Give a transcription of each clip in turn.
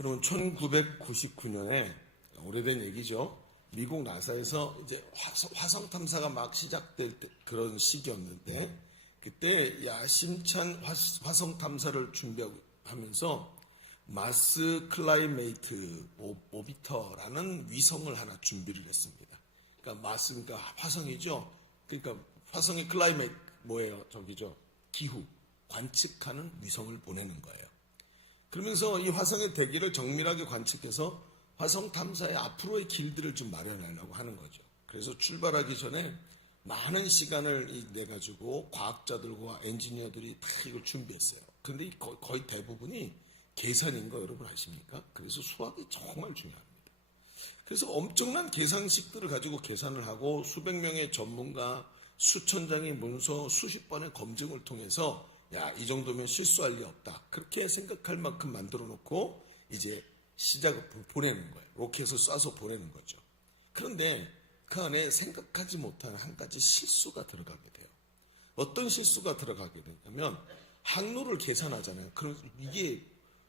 여러분, 1999년에 오래된 얘기죠. 미국 나사에서 이제 화성 탐사가 막 시작될 때 그런 시기였는데, 그때 야심찬 화성 탐사를 준비하면서 마스 클라이메이트 오비터라는 위성을 하나 준비를 했습니다. 그러니까 마스니까 화성이죠. 그러니까 화성의 클라이메이트 뭐예요? 저기죠. 기후 관측하는 위성을 보내는 거예요. 그러면서 이 화성의 대기를 정밀하게 관측해서 화성 탐사의 앞으로의 길들을 좀 마련하려고 하는 거죠. 그래서 출발하기 전에 많은 시간을 내가지고 과학자들과 엔지니어들이 다 이걸 준비했어요. 그런데 거의 대부분이 계산인 거 여러분 아십니까? 그래서 수학이 정말 중요합니다. 그래서 엄청난 계산식들을 가지고 계산을 하고 수백 명의 전문가, 수천 장의 문서, 수십 번의 검증을 통해서 이 정도면 실수할 리 없다. 그렇게 생각할 만큼 만들어 놓고 이제 시작을 보내는 거예요. 로켓을 쏴서 보내는 거죠. 그런데 그 안에 생각하지 못한 한 가지 실수가 들어가게 돼요. 어떤 실수가 들어가게 되냐면 항로를 계산하잖아요. 그럼 이게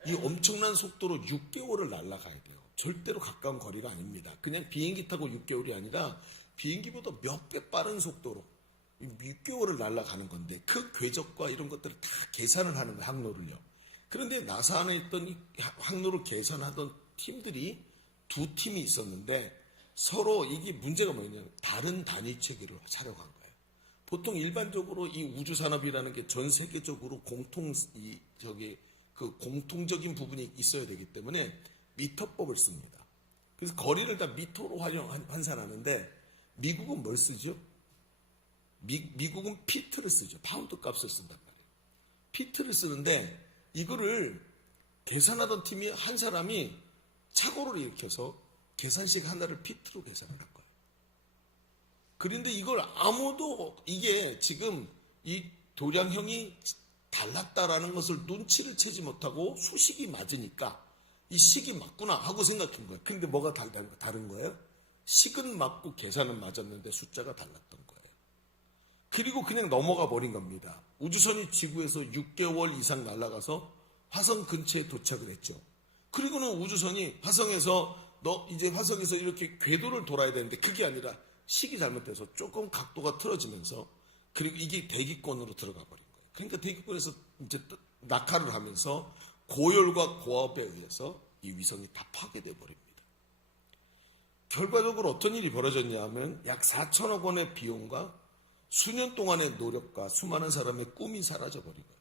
이 엄청난 속도로 6개월을 날아가야 돼요. 절대로 가까운 거리가 아닙니다. 그냥 비행기 타고 6개월이 아니라 비행기보다 몇 배 빠른 속도로 6개월을 날아가는 건데 그 궤적과 이런 것들을 다 계산을 하는 거예요. 항로를요. 그런데 나사 안에 있던 이 항로를 계산하던 팀들이 두 팀이 있었는데 서로 이게 문제가 뭐냐면 다른 단위 체계를 촬영한 거예요. 보통 일반적으로 이 우주 산업이라는 게 전 세계적으로 공통적인 부분이 있어야 되기 때문에 미터법을 씁니다. 그래서 거리를 다 미터로 환산하는데 미국은 뭘 쓰죠? 미국은 피트를 쓰죠. 파운드 값을 쓴단 말이에요. 피트를 쓰는데 이거를 계산하던 팀이 한 사람이 착오를 일으켜서 계산식 하나를 피트로 계산을 한 거예요. 그런데 이걸 아무도 이게 지금 이 도량형이 달랐다라는 것을 눈치를 채지 못하고 수식이 맞으니까 이 식이 맞구나 하고 생각한 거예요. 그런데 뭐가 다른 거예요? 식은 맞고 계산은 맞았는데 숫자가 달랐던 거예요. 그리고 그냥 넘어가 버린 겁니다. 우주선이 지구에서 6개월 이상 날아가서 화성 근처에 도착을 했죠. 그리고는 우주선이 이제 화성에서 이렇게 궤도를 돌아야 되는데 그게 아니라 식이 잘못돼서 조금 각도가 틀어지면서 그리고 이게 대기권으로 들어가 버린 거예요. 그러니까 대기권에서 이제 낙하를 하면서 고열과 고압에 의해서 이 위성이 다 파괴돼 버립니다. 결과적으로 어떤 일이 벌어졌냐 하면 약 4천억 원의 비용과 수년 동안의 노력과 수많은 사람의 꿈이 사라져버린 거예요.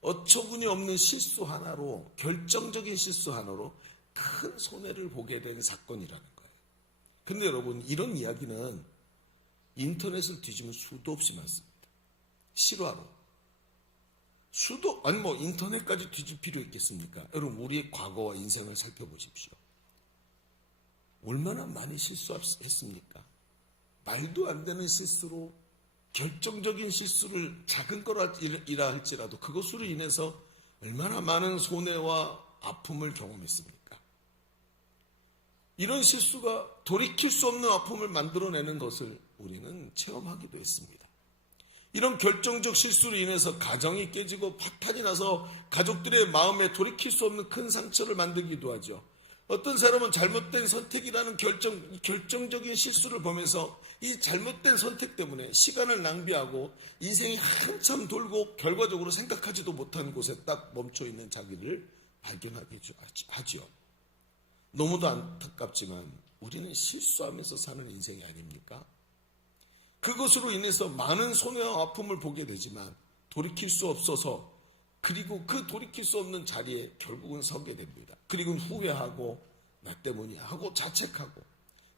어처구니 없는 실수 하나로, 결정적인 실수 하나로 큰 손해를 보게 된 사건이라는 거예요. 근데 여러분, 이런 이야기는 인터넷을 뒤지면 수도 없이 많습니다. 실화로. 인터넷까지 뒤질 필요 있겠습니까? 여러분, 우리의 과거와 인생을 살펴보십시오. 얼마나 많이 실수했습니까? 말도 안 되는 실수로 결정적인 실수를 작은 거라 할지라도 그것으로 인해서 얼마나 많은 손해와 아픔을 경험했습니까? 이런 실수가 돌이킬 수 없는 아픔을 만들어내는 것을 우리는 체험하기도 했습니다. 이런 결정적 실수로 인해서 가정이 깨지고 파탄이 나서 가족들의 마음에 돌이킬 수 없는 큰 상처를 만들기도 하죠. 어떤 사람은 잘못된 선택이라는 결정적인 실수를 보면서 이 잘못된 선택 때문에 시간을 낭비하고 인생이 한참 돌고 결과적으로 생각하지도 못한 곳에 딱 멈춰있는 자기를 발견하게 하죠. 너무도 안타깝지만 우리는 실수하면서 사는 인생이 아닙니까? 그것으로 인해서 많은 손해와 아픔을 보게 되지만 돌이킬 수 없어서 그리고 그 돌이킬 수 없는 자리에 결국은 서게 됩니다. 그리고 후회하고 나 때문이야 하고 자책하고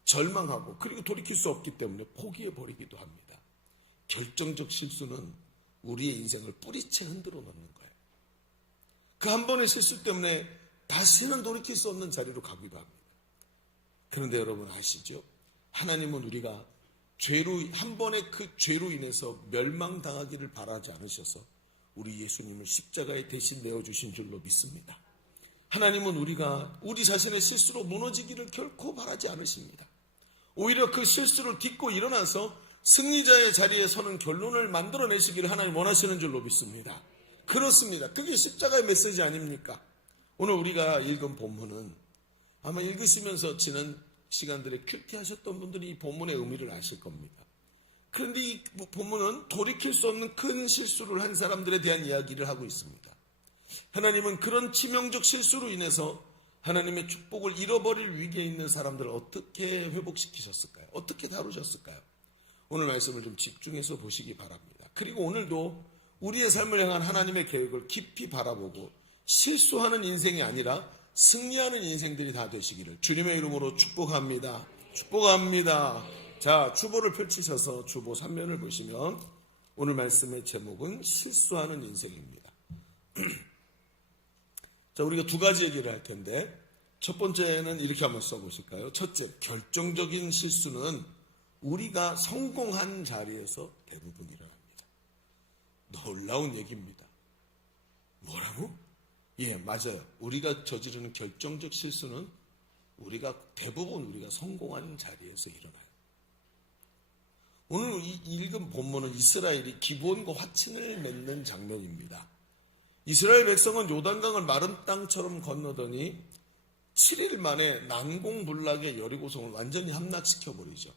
절망하고 그리고 돌이킬 수 없기 때문에 포기해버리기도 합니다. 결정적 실수는 우리의 인생을 뿌리채 흔들어 놓는 거예요. 그 한 번의 실수 때문에 다시는 돌이킬 수 없는 자리로 가기도 합니다. 그런데 여러분 아시죠? 하나님은 우리가 한 번의 그 죄로 인해서 멸망당하기를 바라지 않으셔서 우리 예수님을 십자가에 대신 내어주신 줄로 믿습니다. 하나님은 우리 자신의 실수로 무너지기를 결코 바라지 않으십니다. 오히려 그 실수를 딛고 일어나서 승리자의 자리에 서는 결론을 만들어내시기를 하나님 원하시는 줄로 믿습니다. 그렇습니다. 그게 십자가의 메시지 아닙니까? 오늘 우리가 읽은 본문은 아마 읽으시면서 지난 시간들에 큐티하셨던 분들이 이 본문의 의미를 아실 겁니다. 그런데 이 본문은 돌이킬 수 없는 큰 실수를 한 사람들에 대한 이야기를 하고 있습니다. 하나님은 그런 치명적 실수로 인해서 하나님의 축복을 잃어버릴 위기에 있는 사람들을 어떻게 회복시키셨을까요? 어떻게 다루셨을까요? 오늘 말씀을 좀 집중해서 보시기 바랍니다. 그리고 오늘도 우리의 삶을 향한 하나님의 계획을 깊이 바라보고 실수하는 인생이 아니라 승리하는 인생들이 다 되시기를 주님의 이름으로 축복합니다. 축복합니다. 자, 주보를 펼치셔서 주보 3면을 보시면 오늘 말씀의 제목은 실수하는 인생입니다. 자, 우리가 두 가지 얘기를 할 텐데 첫 번째는 이렇게 한번 써보실까요? 첫째, 결정적인 실수는 우리가 성공한 자리에서 대부분 일어납니다. 놀라운 얘기입니다. 뭐라고? 예, 맞아요. 우리가 저지르는 결정적 실수는 대부분 우리가 성공한 자리에서 일어나요. 오늘 읽은 본문은 이스라엘이 기브온과 화친을 맺는 장면입니다. 이스라엘 백성은 요단강을 마른 땅처럼 건너더니 7일 만에 난공불락의 여리고성을 완전히 함락시켜버리죠.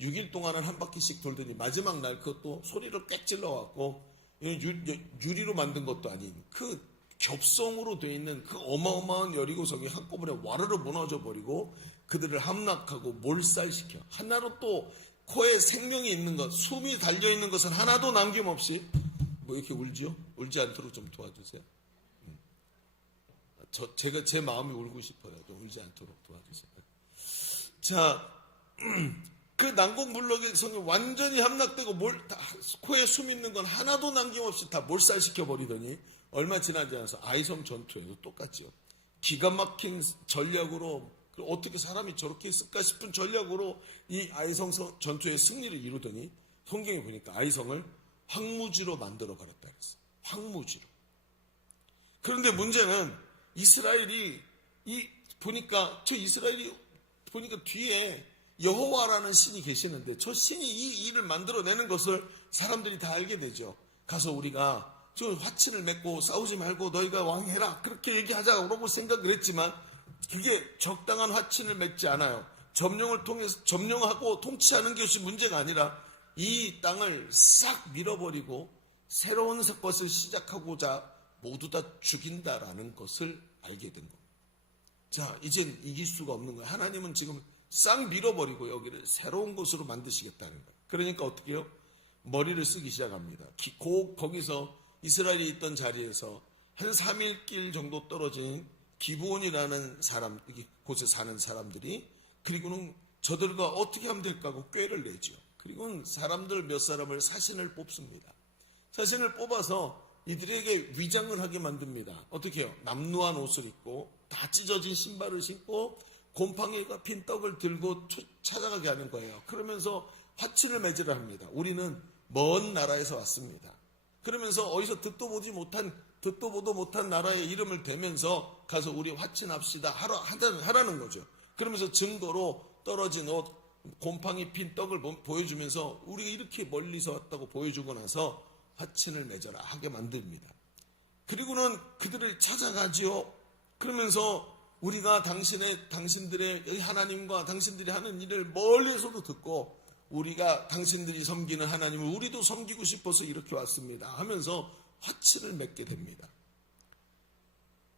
6일 동안은 한 바퀴씩 돌더니 마지막 날 그것도 소리를 꽥 질러갖고 유리로 만든 것도 아닌 그 겹성으로 되어 있는 그 어마어마한 여리고성이 한꺼번에 와르르 무너져 버리고 그들을 함락하고 몰살시켜. 하나로 또 코에 생명이 있는 것, 숨이 달려있는 것은 하나도 남김없이 뭐 이렇게 울지요? 울지 않도록 좀 도와주세요. 제가 제 마음이 울고 싶어요. 좀 울지 않도록 도와주세요. 자, 그 난공불락의 성이 완전히 함락되고 코에 숨 있는 건 하나도 남김없이 다 몰살시켜 버리더니 얼마 지나지 않아서 아이성 전투에도 똑같죠. 기가 막힌 전략으로 어떻게 사람이 저렇게 했을까 싶은 전략으로 이 아이성 전투의 승리를 이루더니 성경에 보니까 아이성을 황무지로 만들어 버렸다 그랬어요. 황무지로. 그런데 문제는 이스라엘이 보니까 뒤에 여호와라는 신이 계시는데 저 신이 이 일을 만들어내는 것을 사람들이 다 알게 되죠. 가서 우리가 저 화친을 맺고 싸우지 말고 너희가 왕해라 그렇게 얘기하자고 생각을 했지만 그게 적당한 화친을 맺지 않아요. 점령을 통해서 점령하고 통치하는 것이 문제가 아니라 이 땅을 싹 밀어버리고 새로운 것을 시작하고자 모두 다 죽인다라는 것을 알게 된 겁니다. 자, 이젠 이길 수가 없는 거예요. 하나님은 지금 싹 밀어버리고 여기를 새로운 곳으로 만드시겠다는 거예요. 그러니까 어떻게 해요? 머리를 쓰기 시작합니다. 거기서 이스라엘이 있던 자리에서 한 3일 길 정도 떨어진 기브온이라는 곳에 사는 사람들이 그리고는 저들과 어떻게 하면 될까 하고 꾀를 내죠. 그리고는 사람들 몇 사람을 사신을 뽑습니다. 사신을 뽑아서 이들에게 위장을 하게 만듭니다. 어떻게 해요? 남루한 옷을 입고 다 찢어진 신발을 신고 곰팡이가 핀 떡을 들고 찾아가게 하는 거예요. 그러면서 화친을 맺으라 합니다. 우리는 먼 나라에서 왔습니다. 그러면서 어디서 듣도 보도 못한 나라의 이름을 대면서 가서 우리 화친합시다 하라는 거죠. 그러면서 증거로 떨어진 옷, 곰팡이 핀 떡을 보여주면서 우리가 이렇게 멀리서 왔다고 보여주고 나서 화친을 맺어라 하게 만듭니다. 그리고는 그들을 찾아가지요. 그러면서 우리가 당신들의 하나님과 당신들이 하는 일을 멀리서도 듣고 우리가 당신들이 섬기는 하나님을 우리도 섬기고 싶어서 이렇게 왔습니다 하면서 화친을 맺게 됩니다.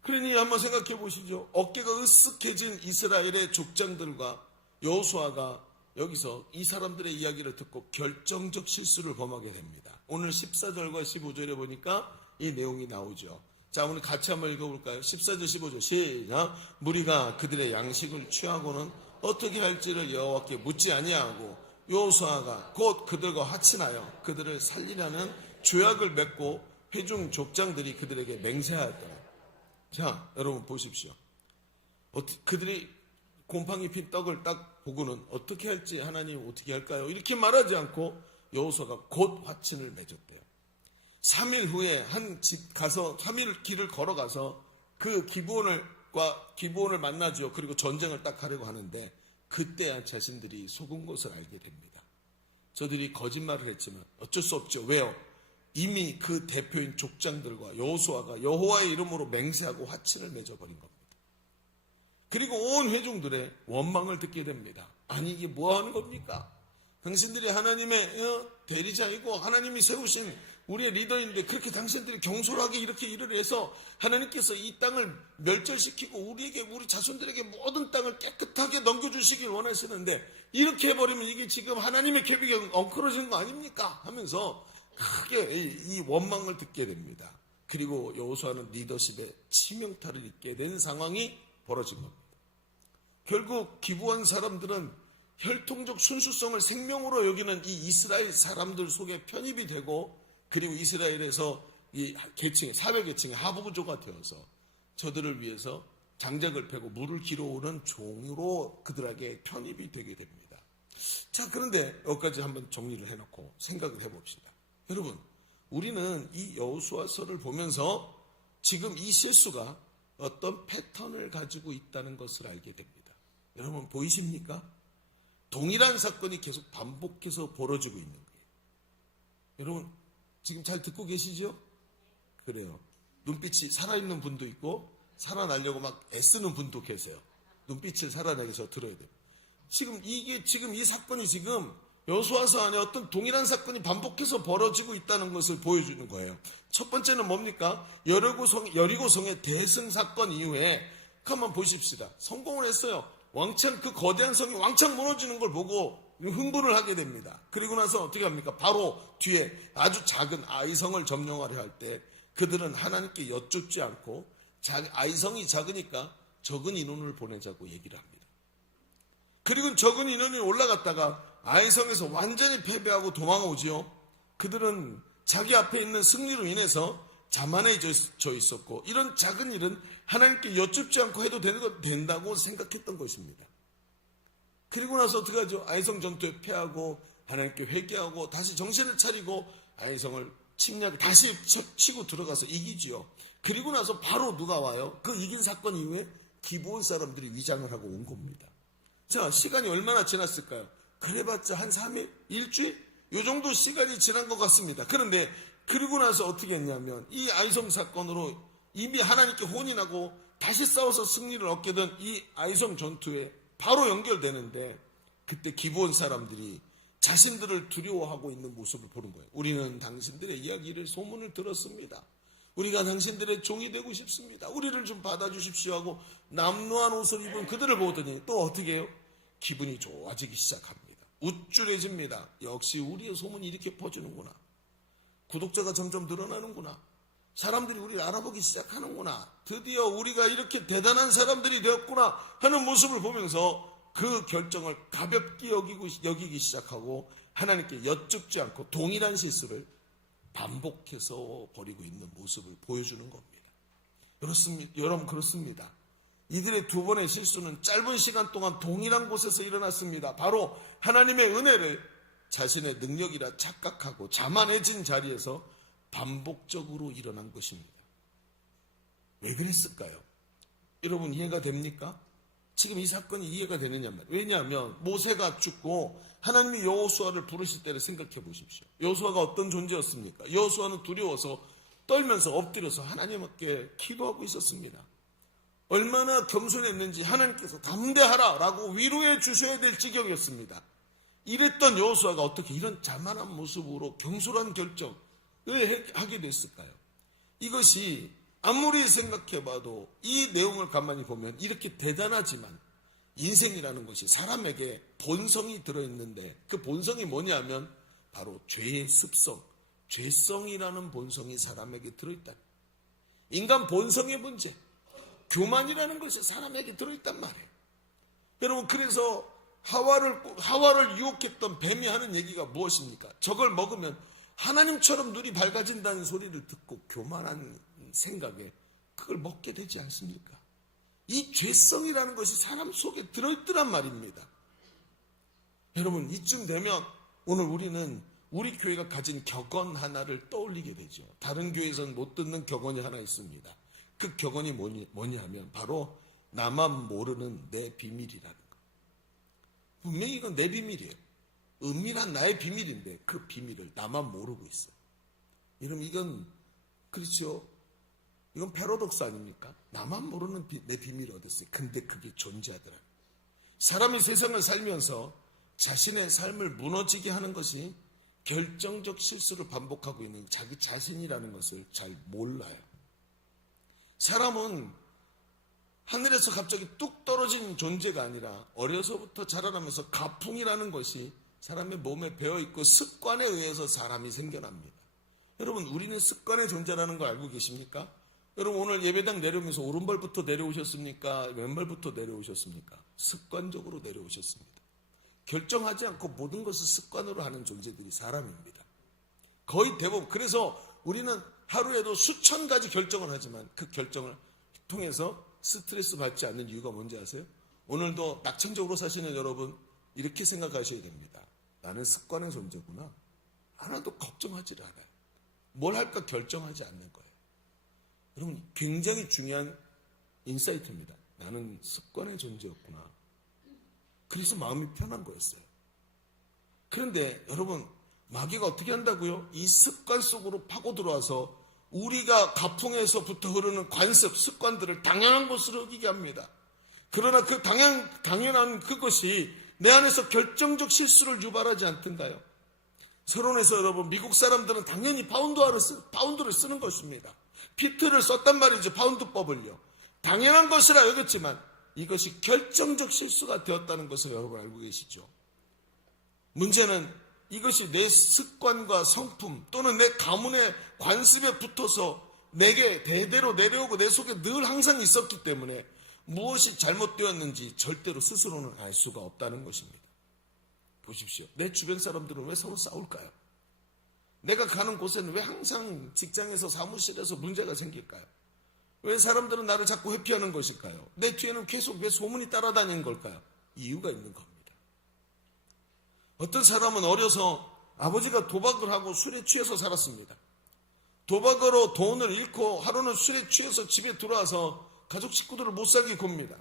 그러니 한번 생각해 보시죠. 어깨가 으쓱해진 이스라엘의 족장들과 여호수아가 여기서 이 사람들의 이야기를 듣고 결정적 실수를 범하게 됩니다. 오늘 14절과 15절에 보니까 이 내용이 나오죠. 자, 오늘 같이 한번 읽어볼까요? 14절 15절 시작. 무리가 그들의 양식을 취하고는 어떻게 할지를 여호와께 묻지 아니하고 여호수아가 곧 그들과 화친하여 그들을 살리라는 조약을 맺고 회중 족장들이 그들에게 맹세하였더라. 자, 여러분 보십시오. 그들이 곰팡이 핀 떡을 딱 보고는 어떻게 할지 하나님 어떻게 할까요? 이렇게 말하지 않고 여호수아가 곧 화친을 맺었대요. 3일 후에 한 집 가서 3일 길을 걸어가서 그 기브온을 만나죠. 그리고 전쟁을 딱 하려고 하는데 그때 자신들이 속은 것을 알게 됩니다. 저들이 거짓말을 했지만 어쩔 수 없죠. 왜요? 이미 그 대표인 족장들과 여호수아가 여호와의 이름으로 맹세하고 화친을 맺어버린 겁니다. 그리고 온 회중들의 원망을 듣게 됩니다. 아니 이게 뭐 하는 겁니까? 당신들이 하나님의 대리자이고 하나님이 세우신 우리의 리더인데 그렇게 당신들이 경솔하게 이렇게 일을 해서 하나님께서 이 땅을 멸절시키고 우리 자손들에게 모든 땅을 깨끗하게 넘겨주시길 원하시는데 이렇게 해버리면 이게 지금 하나님의 계획이 엉클어진 거 아닙니까? 하면서 크게 이 원망을 듣게 됩니다. 그리고 여호수아는 리더십에 치명타를 입게 된 상황이 벌어진 겁니다. 결국 기부한 사람들은 혈통적 순수성을 생명으로 여기는 이 이스라엘 사람들 속에 편입이 되고 그리고 이스라엘에서 이 계층, 사회 계층의 하부구조가 되어서 저들을 위해서 장작을 패고 물을 길어오는 종으로 그들에게 편입이 되게 됩니다. 자, 그런데 여기까지 한번 정리를 해놓고 생각을 해봅시다. 여러분, 우리는 이 여호수아서를 보면서 지금 이 실수가 어떤 패턴을 가지고 있다는 것을 알게 됩니다. 여러분 보이십니까? 동일한 사건이 계속 반복해서 벌어지고 있는 거예요. 여러분 지금 잘 듣고 계시죠? 그래요. 눈빛이 살아있는 분도 있고 살아나려고 막 애쓰는 분도 계세요. 눈빛을 살아나기 위해서 들어야 돼요. 지금 이 사건이 지금 여호수아서 안에 어떤 동일한 사건이 반복해서 벌어지고 있다는 것을 보여주는 거예요. 첫 번째는 뭡니까? 여리고성의 대승 사건 이후에 한번 보십시다. 성공을 했어요. 왕창 그 거대한 성이 왕창 무너지는 걸 보고 흥분을 하게 됩니다. 그리고 나서 어떻게 합니까? 바로 뒤에 아주 작은 아이성을 점령하려 할 때 그들은 하나님께 여쭙지 않고 아이성이 작으니까 적은 인원을 보내자고 얘기를 합니다. 그리고 적은 인원이 올라갔다가 아이성에서 완전히 패배하고 도망오지요. 그들은 자기 앞에 있는 승리로 인해서 자만해져 있었고 이런 작은 일은 하나님께 여쭙지 않고 해도 된다고 생각했던 것입니다. 그리고 나서 어떻게 하죠? 아이성 전투에 패하고 하나님께 회개하고 다시 정신을 차리고 아이성을 침략 다시 치고 들어가서 이기지요. 그리고 나서 바로 누가 와요? 그 이긴 사건 이후에 기브온 사람들이 위장을 하고 온 겁니다. 자, 시간이 얼마나 지났을까요? 그래봤자 한 3일? 일주일? 이 정도 시간이 지난 것 같습니다. 그런데 그리고 나서 어떻게 했냐면 이 아이성 사건으로 이미 하나님께 혼인하고 다시 싸워서 승리를 얻게 된 이 아이성 전투에 바로 연결되는데 그때 기브온 사람들이 자신들을 두려워하고 있는 모습을 보는 거예요. 우리는 당신들의 이야기를 소문을 들었습니다. 우리가 당신들의 종이 되고 싶습니다. 우리를 좀 받아주십시오 하고 남루한 옷을 입은 그들을 보더니 또 어떻게 해요? 기분이 좋아지기 시작합니다. 우쭐해집니다. 역시 우리의 소문이 이렇게 퍼지는구나. 구독자가 점점 늘어나는구나. 사람들이 우리를 알아보기 시작하는구나. 드디어 우리가 이렇게 대단한 사람들이 되었구나 하는 모습을 보면서 그 결정을 가볍게 여기기 시작하고 하나님께 여쭙지 않고 동일한 실수를 반복해서 벌이고 있는 모습을 보여주는 겁니다. 여러분 그렇습니다. 이들의 두 번의 실수는 짧은 시간 동안 동일한 곳에서 일어났습니다. 바로 하나님의 은혜를 자신의 능력이라 착각하고 자만해진 자리에서 반복적으로 일어난 것입니다. 왜 그랬을까요? 여러분 이해가 됩니까? 지금 이 사건이 이해가 되느냐 말이에요. 왜냐하면 모세가 죽고 하나님이 여호수아를 부르실 때를 생각해 보십시오. 여호수아가 어떤 존재였습니까? 여호수아는 두려워서 떨면서 엎드려서 하나님께 기도하고 있었습니다. 얼마나 겸손했는지 하나님께서 담대하라 라고 위로해 주셔야 될 지경이었습니다. 이랬던 여호수아가 어떻게 이런 자만한 모습으로 경솔한 결정을 하게 됐을까요? 이것이 아무리 생각해봐도 이 내용을 가만히 보면 이렇게 대단하지만 인생이라는 것이 사람에게 본성이 들어있는데 그 본성이 뭐냐면 바로 죄의 습성, 죄성이라는 본성이 사람에게 들어있다. 인간 본성의 문제, 교만이라는 것이 사람에게 들어있단 말이에요. 여러분 그래서 하와를 유혹했던 뱀이 하는 얘기가 무엇입니까? 저걸 먹으면 하나님처럼 눈이 밝아진다는 소리를 듣고 교만한 생각에 그걸 먹게 되지 않습니까? 이 죄성이라는 것이 사람 속에 들어있더란 말입니다. 여러분 이쯤 되면 오늘 우리는 우리 교회가 가진 격언 하나를 떠올리게 되죠. 다른 교회에서는 못 듣는 격언이 하나 있습니다. 그 격언이 뭐냐 하면 바로 나만 모르는 내 비밀이라는 거. 분명히 이건 내 비밀이에요. 은밀한 나의 비밀인데 그 비밀을 나만 모르고 있어요. 이건 그렇죠. 이건 패러독스 아닙니까? 나만 모르는 내 비밀이 어디 있어요? 근데 그게 존재하더라. 사람이 세상을 살면서 자신의 삶을 무너지게 하는 것이 결정적 실수를 반복하고 있는 자기 자신이라는 것을 잘 몰라요. 사람은 하늘에서 갑자기 뚝 떨어진 존재가 아니라 어려서부터 자라나면서 가풍이라는 것이 사람의 몸에 배어있고 습관에 의해서 사람이 생겨납니다. 여러분, 우리는 습관의 존재라는 걸 알고 계십니까? 여러분, 오늘 예배당 내려오면서 오른발부터 내려오셨습니까? 왼발부터 내려오셨습니까? 습관적으로 내려오셨습니다. 결정하지 않고 모든 것을 습관으로 하는 존재들이 사람입니다. 거의 대부분. 그래서 우리는 하루에도 수천 가지 결정을 하지만 그 결정을 통해서 스트레스 받지 않는 이유가 뭔지 아세요? 오늘도 낙천적으로 사시는 여러분, 이렇게 생각하셔야 됩니다. 나는 습관의 존재구나. 하나도 걱정하지를 않아요. 뭘 할까 결정하지 않는 거예요. 여러분, 굉장히 중요한 인사이트입니다. 나는 습관의 존재였구나. 그래서 마음이 편한 거였어요. 그런데 여러분, 마귀가 어떻게 한다고요? 이 습관 속으로 파고 들어와서 우리가 가풍에서부터 흐르는 관습, 습관들을 당연한 것으로 여기게 합니다. 그러나 그 당연한 그것이 내 안에서 결정적 실수를 유발하지 않던가요? 서론에서 여러분, 미국 사람들은 당연히 파운드를 쓰는 것입니다. 피트를 썼단 말이죠. 파운드법을요. 당연한 것이라 여겼지만 이것이 결정적 실수가 되었다는 것을 여러분 알고 계시죠? 문제는 이것이 내 습관과 성품 또는 내 가문의 관습에 붙어서 내게 대대로 내려오고 내 속에 늘 항상 있었기 때문에 무엇이 잘못되었는지 절대로 스스로는 알 수가 없다는 것입니다. 보십시오. 내 주변 사람들은 왜 서로 싸울까요? 내가 가는 곳에는 왜 항상 직장에서 사무실에서 문제가 생길까요? 왜 사람들은 나를 자꾸 회피하는 것일까요? 내 뒤에는 계속 왜 소문이 따라다니는 걸까요? 이유가 있는 겁니다. 어떤 사람은 어려서 아버지가 도박을 하고 술에 취해서 살았습니다. 도박으로 돈을 잃고 하루는 술에 취해서 집에 들어와서 가족 식구들을 못 살게 굽니다.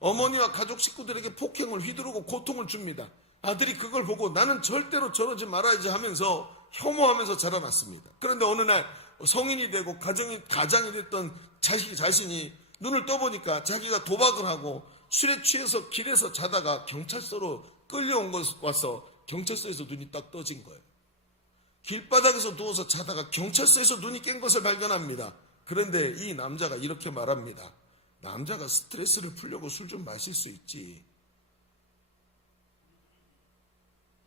어머니와 가족 식구들에게 폭행을 휘두르고 고통을 줍니다. 아들이 그걸 보고 나는 절대로 저러지 말아야지 하면서 혐오하면서 자라났습니다. 그런데 어느 날 성인이 되고 가장이 됐던 자신이 눈을 떠보니까 자기가 도박을 하고 술에 취해서 길에서 자다가 경찰서로 끌려온 것을 와서 경찰서에서 눈이 딱 떠진 거예요. 길바닥에서 누워서 자다가 경찰서에서 눈이 깬 것을 발견합니다. 그런데 이 남자가 이렇게 말합니다. 남자가 스트레스를 풀려고 술 좀 마실 수 있지.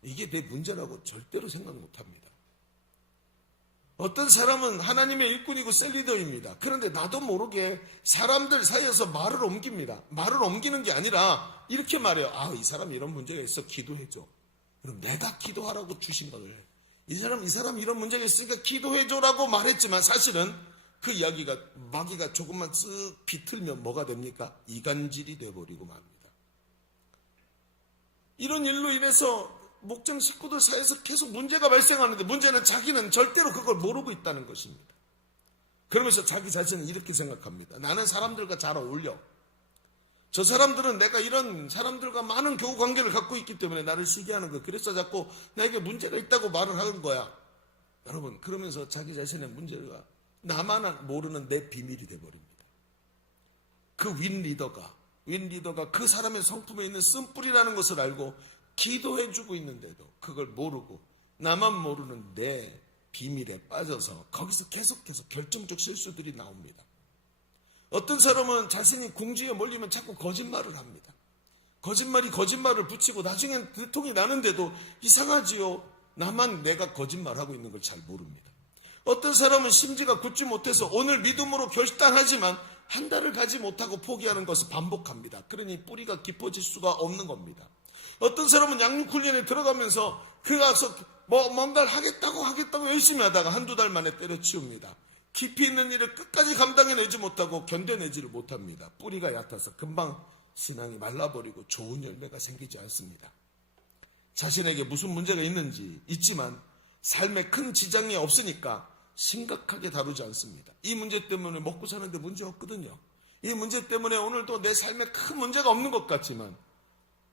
이게 내 문제라고 절대로 생각 못합니다. 어떤 사람은 하나님의 일꾼이고 셀리더입니다. 그런데 나도 모르게 사람들 사이에서 말을 옮깁니다. 말을 옮기는 게 아니라 이렇게 말해요. 이 사람이 이런 문제가 있어, 기도해줘. 그럼 내가 기도하라고 주신 거를 이 사람 이런 문제가 있으니까 기도해줘라고 말했지만 사실은 그 이야기가 마귀가 조금만 쓱 비틀면 뭐가 됩니까? 이간질이 돼버리고 맙니다. 이런 일로 인해서 목장 식구들 사이에서 계속 문제가 발생하는데 문제는 자기는 절대로 그걸 모르고 있다는 것입니다. 그러면서 자기 자신은 이렇게 생각합니다. 나는 사람들과 잘 어울려. 저 사람들은 내가 이런 사람들과 많은 교우 관계를 갖고 있기 때문에 나를 시기하는 거야. 그래서 자꾸 나에게 문제가 있다고 말을 하는 거야. 여러분, 그러면서 자기 자신의 문제가 나만 모르는 내 비밀이 돼버립니다. 그 윈리더가 그 사람의 성품에 있는 쓴뿌리라는 것을 알고 기도해주고 있는데도 그걸 모르고 나만 모르는 내 비밀에 빠져서 거기서 계속해서 결정적 실수들이 나옵니다. 어떤 사람은 자신이 궁지에 몰리면 자꾸 거짓말을 합니다. 거짓말을 붙이고 나중엔 들통이 나는데도 이상하지요. 나만 내가 거짓말하고 있는 걸 잘 모릅니다. 어떤 사람은 심지가 굳지 못해서 오늘 믿음으로 결단하지만 한 달을 가지 못하고 포기하는 것을 반복합니다. 그러니 뿌리가 깊어질 수가 없는 겁니다. 어떤 사람은 양육훈련에 들어가면서 가서 뭔가를 하겠다고 열심히 하다가 한두 달 만에 때려치웁니다. 깊이 있는 일을 끝까지 감당해내지 못하고 견뎌내지를 못합니다. 뿌리가 얕아서 금방 신앙이 말라버리고 좋은 열매가 생기지 않습니다. 자신에게 무슨 문제가 있지만 삶에 큰 지장이 없으니까 심각하게 다루지 않습니다. 이 문제 때문에 먹고 사는데 문제 없거든요. 이 문제 때문에 오늘도 내 삶에 큰 문제가 없는 것 같지만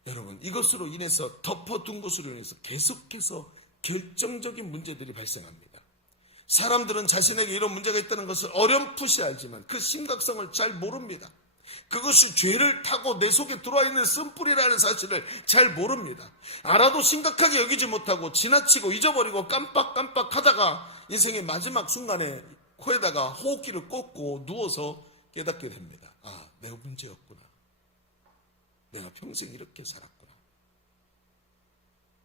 여러분, 이것으로 인해서 덮어둔 것으로 인해서 계속해서 결정적인 문제들이 발생합니다. 사람들은 자신에게 이런 문제가 있다는 것을 어렴풋이 알지만 그 심각성을 잘 모릅니다. 그것이 죄를 타고 내 속에 들어와 있는 쓴뿌리라는 사실을 잘 모릅니다. 알아도 심각하게 여기지 못하고 지나치고 잊어버리고 깜빡깜빡 하다가 인생의 마지막 순간에 코에다가 호흡기를 꽂고 누워서 깨닫게 됩니다. 아, 내 문제였구나. 내가 평생 이렇게 살았구나.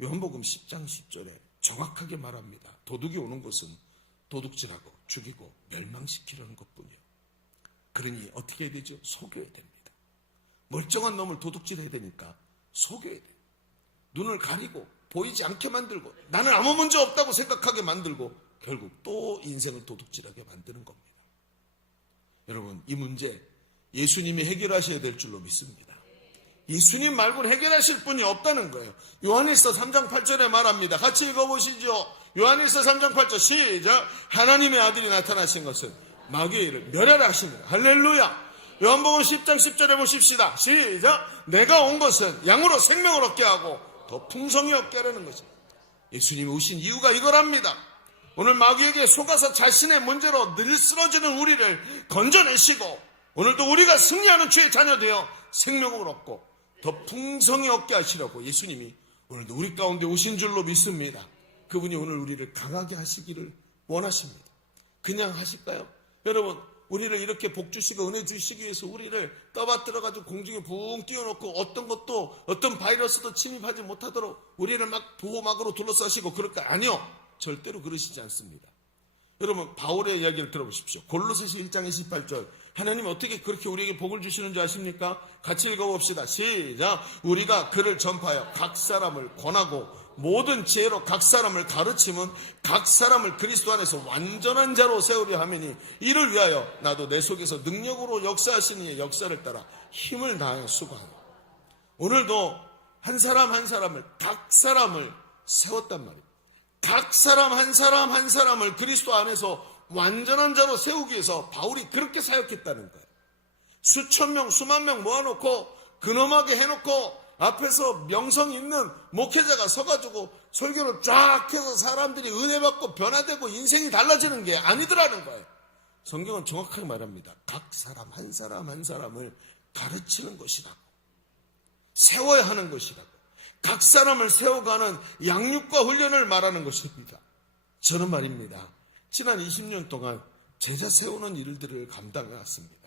요한복음 10장 10절에 정확하게 말합니다. 도둑이 오는 것은 도둑질하고 죽이고 멸망시키려는 것뿐이에요. 그러니 어떻게 해야 되죠? 속여야 됩니다. 멀쩡한 놈을 도둑질해야 되니까 속여야 돼요. 눈을 가리고 보이지 않게 만들고 나는 아무 문제 없다고 생각하게 만들고 결국 또 인생을 도둑질하게 만드는 겁니다. 여러분, 이 문제 예수님이 해결하셔야 될 줄로 믿습니다. 예수님 말고는 해결하실 분이 없다는 거예요. 요한일서 3장 8절에 말합니다. 같이 읽어보시죠. 요한일서 3장 8절 시작. 하나님의 아들이 나타나신 것은 마귀의 일을 멸하시니라. 할렐루야. 요한복음 10장 10절에 보십시다. 시작. 내가 온 것은 양으로 생명을 얻게 하고 더 풍성히 얻게 하려는 것입니다. 예수님이 오신 이유가 이거랍니다. 오늘 마귀에게 속아서 자신의 문제로 늘 쓰러지는 우리를 건져내시고 오늘도 우리가 승리하는 주의 자녀 되어 생명을 얻고 더 풍성히 얻게 하시려고 예수님이 오늘도 우리 가운데 오신 줄로 믿습니다. 그분이 오늘 우리를 강하게 하시기를 원하십니다. 그냥 하실까요? 여러분, 우리를 이렇게 복 주시고 은혜 주시기 위해서 우리를 떠받들어가지고 공중에 붕 띄워놓고 어떤 것도 어떤 바이러스도 침입하지 못하도록 우리를 막 보호막으로 둘러싸시고 그럴까? 아니요. 절대로 그러시지 않습니다. 여러분, 바울의 이야기를 들어보십시오. 골로새서 1장 28절. 하나님 어떻게 그렇게 우리에게 복을 주시는 줄 아십니까? 같이 읽어봅시다. 시작. 우리가 그를 전파하여 각 사람을 권하고 모든 지혜로 각 사람을 가르침은 각 사람을 그리스도 안에서 완전한 자로 세우려 함이니 이를 위하여 나도 내 속에서 능력으로 역사하시는 이의 역사를 따라 힘을 다하여 수고하노. 오늘도 한 사람 한 사람을 각 사람을 세웠단 말이에요. 각 사람 한 사람 한 사람을 그리스도 안에서 완전한 자로 세우기 위해서 바울이 그렇게 사역했다는 거예요. 수천 명 수만 명 모아놓고 근엄하게 해놓고 앞에서 명성 있는 목회자가 서가지고 설교를 쫙 해서 사람들이 은혜 받고 변화되고 인생이 달라지는 게 아니더라는 거예요. 성경은 정확하게 말합니다. 각 사람 한 사람 한 사람을 가르치는 것이라고, 세워야 하는 것이라고, 각 사람을 세워가는 양육과 훈련을 말하는 것입니다. 저는 말입니다, 지난 20년 동안 제자 세우는 일들을 감당해왔습니다.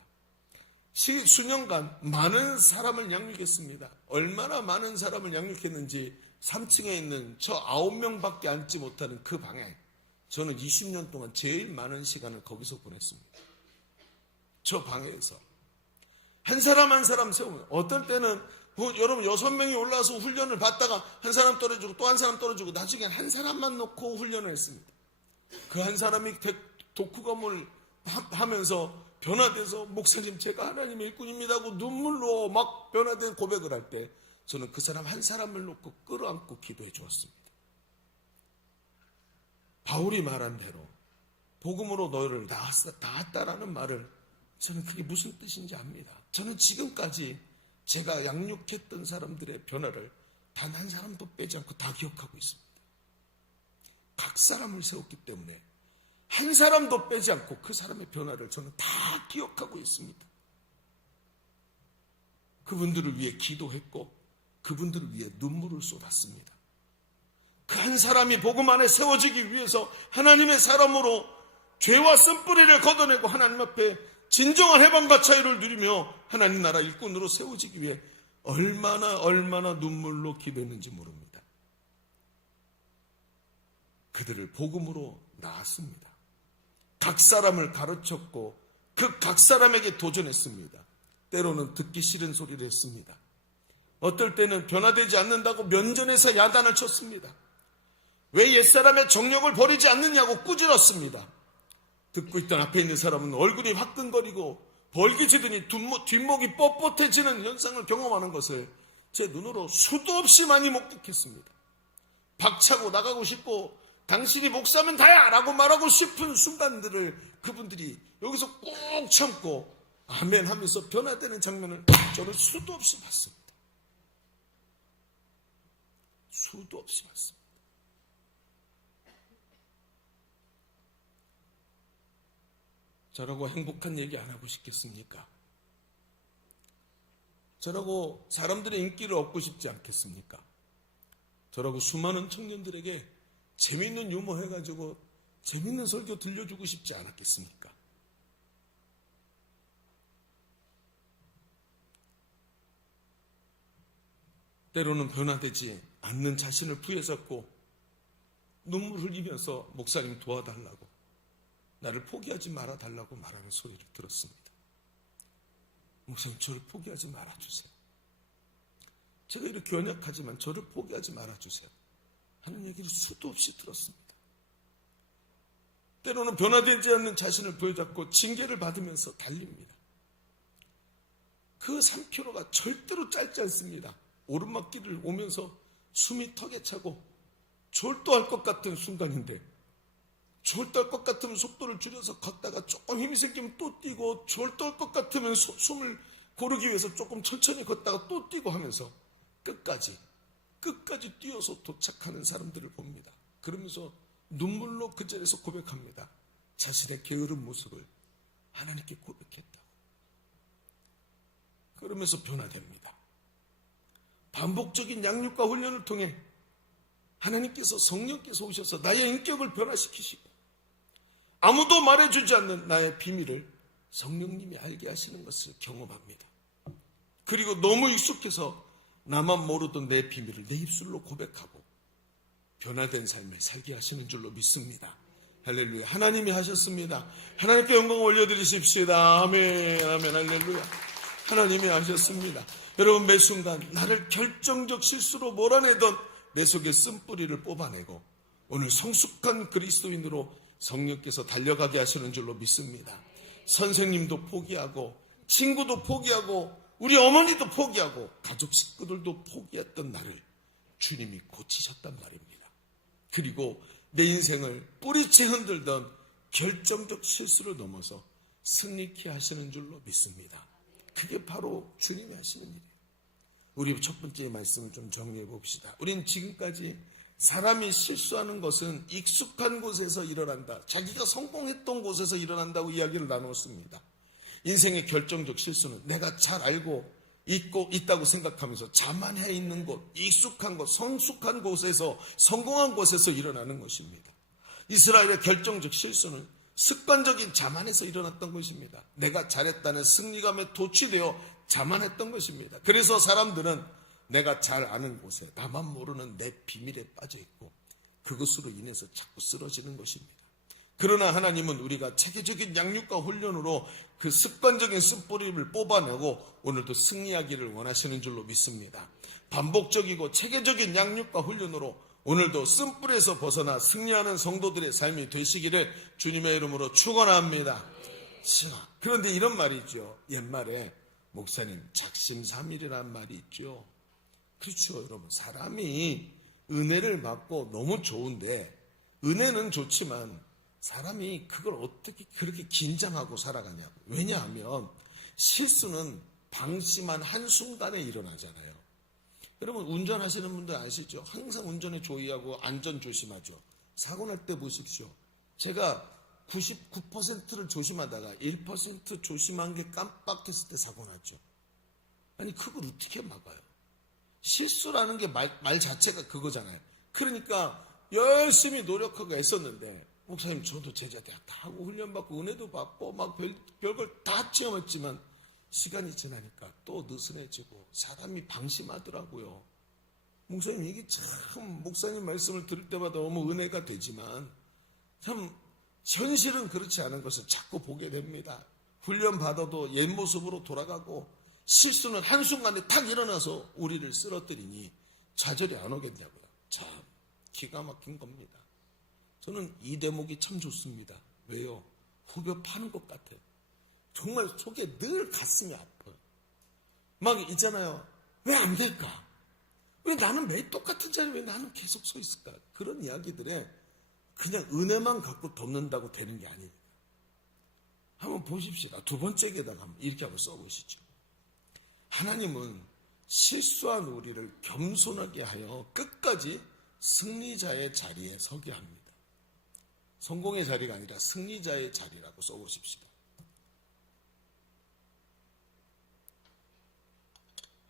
수년간 많은 사람을 양육했습니다. 얼마나 많은 사람을 양육했는지 3층에 있는 저 9명밖에 앉지 못하는 그 방에 저는 20년 동안 제일 많은 시간을 거기서 보냈습니다. 저 방에서 한 사람 한 사람 세우면, 어떤 때는 여러분 6명이 올라와서 훈련을 받다가 한 사람 떨어지고 또 한 사람 떨어지고 나중에 한 사람만 놓고 훈련을 했습니다. 그 한 사람이 독후감을 하면서 변화돼서 목사님 제가 하나님의 일꾼입니다 하고 눈물로 막 변화된 고백을 할 때 저는 그 사람 한 사람을 놓고 끌어안고 기도해 주었습니다. 바울이 말한 대로 복음으로 너희를 낳았다라는 말을 저는 그게 무슨 뜻인지 압니다. 저는 지금까지 제가 양육했던 사람들의 변화를 단 한 사람도 빼지 않고 다 기억하고 있습니다. 각 사람을 세웠기 때문에 한 사람도 빼지 않고 그 사람의 변화를 저는 다 기억하고 있습니다. 그분들을 위해 기도했고 그분들을 위해 눈물을 쏟았습니다. 그 한 사람이 복음 안에 세워지기 위해서 하나님의 사람으로 죄와 쓴뿌리를 걷어내고 하나님 앞에 진정한 해방과 자유를 누리며 하나님 나라 일꾼으로 세워지기 위해 얼마나 눈물로 기도했는지 모릅니다. 그들을 복음으로 낳았습니다. 각 사람을 가르쳤고 그 각 사람에게 도전했습니다. 때로는 듣기 싫은 소리를 했습니다. 어떨 때는 변화되지 않는다고 면전에서 야단을 쳤습니다. 왜 옛사람의 정욕을 버리지 않느냐고 꾸짖었습니다. 듣고 있던 앞에 있는 사람은 얼굴이 화끈거리고 벌개지더니 뒷목이 뻣뻣해지는 현상을 경험하는 것을 제 눈으로 수도 없이 많이 목격했습니다. 박차고 나가고 싶고 당신이 목사면 다야 라고 말하고 싶은 순간들을 그분들이 여기서 꾹 참고 아멘 하면서 변화되는 장면을 저는 수도 없이 봤습니다. 수도 없이 봤습니다. 저라고 행복한 얘기 안 하고 싶겠습니까? 저라고 사람들의 인기를 얻고 싶지 않겠습니까? 저라고 수많은 청년들에게 재미있는 유머 해가지고 재미있는 설교 들려주고 싶지 않았겠습니까? 때로는 변화되지 않는 자신을 부여잡고 눈물 흘리면서 목사님 도와달라고, 나를 포기하지 말아달라고 말하는 소리를 들었습니다. 목사님, 저를 포기하지 말아주세요. 제가 이렇게 연약하지만 저를 포기하지 말아주세요 하는 얘기를 수도 없이 들었습니다. 때로는 변화되지 않는 자신을 부여잡고 징계를 받으면서 달립니다. 그 3km가 절대로 짧지 않습니다. 오르막길을 오면서 숨이 턱에 차고 졸도할 것 같은 순간인데, 졸도할 것 같으면 속도를 줄여서 걷다가 조금 힘이 생기면 또 뛰고, 졸도할 것 같으면 숨을 고르기 위해서 조금 천천히 걷다가 또 뛰고 하면서 끝까지 뛰어서 도착하는 사람들을 봅니다. 그러면서 눈물로 그 자리에서 고백합니다. 자신의 게으른 모습을 하나님께 고백했다고. 그러면서 변화됩니다. 반복적인 양육과 훈련을 통해 하나님께서, 성령께서 오셔서 나의 인격을 변화시키시고 아무도 말해주지 않는 나의 비밀을 성령님이 알게 하시는 것을 경험합니다. 그리고 너무 익숙해서 나만 모르던 내 비밀을 내 입술로 고백하고 변화된 삶을 살게 하시는 줄로 믿습니다. 할렐루야. 하나님이 하셨습니다. 하나님께 영광 올려드리십시다. 아멘, 아멘, 할렐루야. 하나님이 하셨습니다. 여러분, 매 순간 나를 결정적 실수로 몰아내던 내 속의 쓴뿌리를 뽑아내고 오늘 성숙한 그리스도인으로 성령께서 달려가게 하시는 줄로 믿습니다. 선생님도 포기하고 친구도 포기하고 우리 어머니도 포기하고 가족 식구들도 포기했던 나를 주님이 고치셨단 말입니다. 그리고 내 인생을 뿌리채 흔들던 결정적 실수를 넘어서 승리케 하시는 줄로 믿습니다. 그게 바로 주님이 하시는 일이에요. 우리 첫 번째 말씀을 좀 정리해 봅시다. 우린 지금까지 사람이 실수하는 것은 익숙한 곳에서 일어난다, 자기가 성공했던 곳에서 일어난다고 이야기를 나눴습니다. 인생의 결정적 실수는 내가 잘 알고 있다고 생각하면서 자만해 있는 곳, 익숙한 곳, 성숙한 곳에서, 성공한 곳에서 일어나는 것입니다. 이스라엘의 결정적 실수는 습관적인 자만에서 일어났던 것입니다. 내가 잘했다는 승리감에 도취되어 자만했던 것입니다. 그래서 사람들은 내가 잘 아는 곳에 나만 모르는 내 비밀에 빠져 있고 그것으로 인해서 자꾸 쓰러지는 것입니다. 그러나 하나님은 우리가 체계적인 양육과 훈련으로 그 습관적인 쓴뿌리를 뽑아내고 오늘도 승리하기를 원하시는 줄로 믿습니다. 반복적이고 체계적인 양육과 훈련으로 오늘도 쓴뿌리에서 벗어나 승리하는 성도들의 삶이 되시기를 주님의 이름으로 축원합니다. 그런데 이런 말이 있죠. 옛말에 목사님, 작심삼일이라는 말이 있죠. 그렇죠, 여러분. 사람이 은혜를 받고 너무 좋은데, 은혜는 좋지만 사람이 그걸 어떻게 그렇게 긴장하고 살아가냐고. 왜냐하면 실수는 방심한 한순간에 일어나잖아요. 여러분, 운전하시는 분들 아시죠? 항상 운전에 조의하고 안전 조심하죠. 사고 날 때 보십시오. 제가 99%를 조심하다가 1% 조심한 게 깜빡했을 때 사고 났죠. 아니, 그걸 어떻게 막아요? 실수라는 게 말 자체가 그거잖아요. 그러니까 열심히 노력하고 애썼는데, 목사님, 저도 제자대학 다 하고 훈련받고 은혜도 받고 막 별걸 다 체험했지만 시간이 지나니까 또 느슨해지고 사람이 방심하더라고요. 목사님, 이게 참 목사님 말씀을 들을 때마다 너무 은혜가 되지만 참 현실은 그렇지 않은 것을 자꾸 보게 됩니다. 훈련 받아도 옛 모습으로 돌아가고 실수는 한순간에 탁 일어나서 우리를 쓰러뜨리니 좌절이 안 오겠냐고요. 참 기가 막힌 겁니다. 저는 이 대목이 참 좋습니다. 왜요? 후벼 파는 것 같아요. 정말 속에 늘 가슴이 아파요. 막 있잖아요. 왜 안 될까? 왜 나는 매일 똑같은 자리에 왜 나는 계속 서 있을까? 그런 이야기들에 그냥 은혜만 갖고 덮는다고 되는 게 아니에요. 한번 보십시다. 두 번째에다가 한번 이렇게 한번 써보시죠. 하나님은 실수한 우리를 겸손하게 하여 끝까지 승리자의 자리에 서게 합니다. 성공의 자리가 아니라 승리자의 자리라고 써보십시다.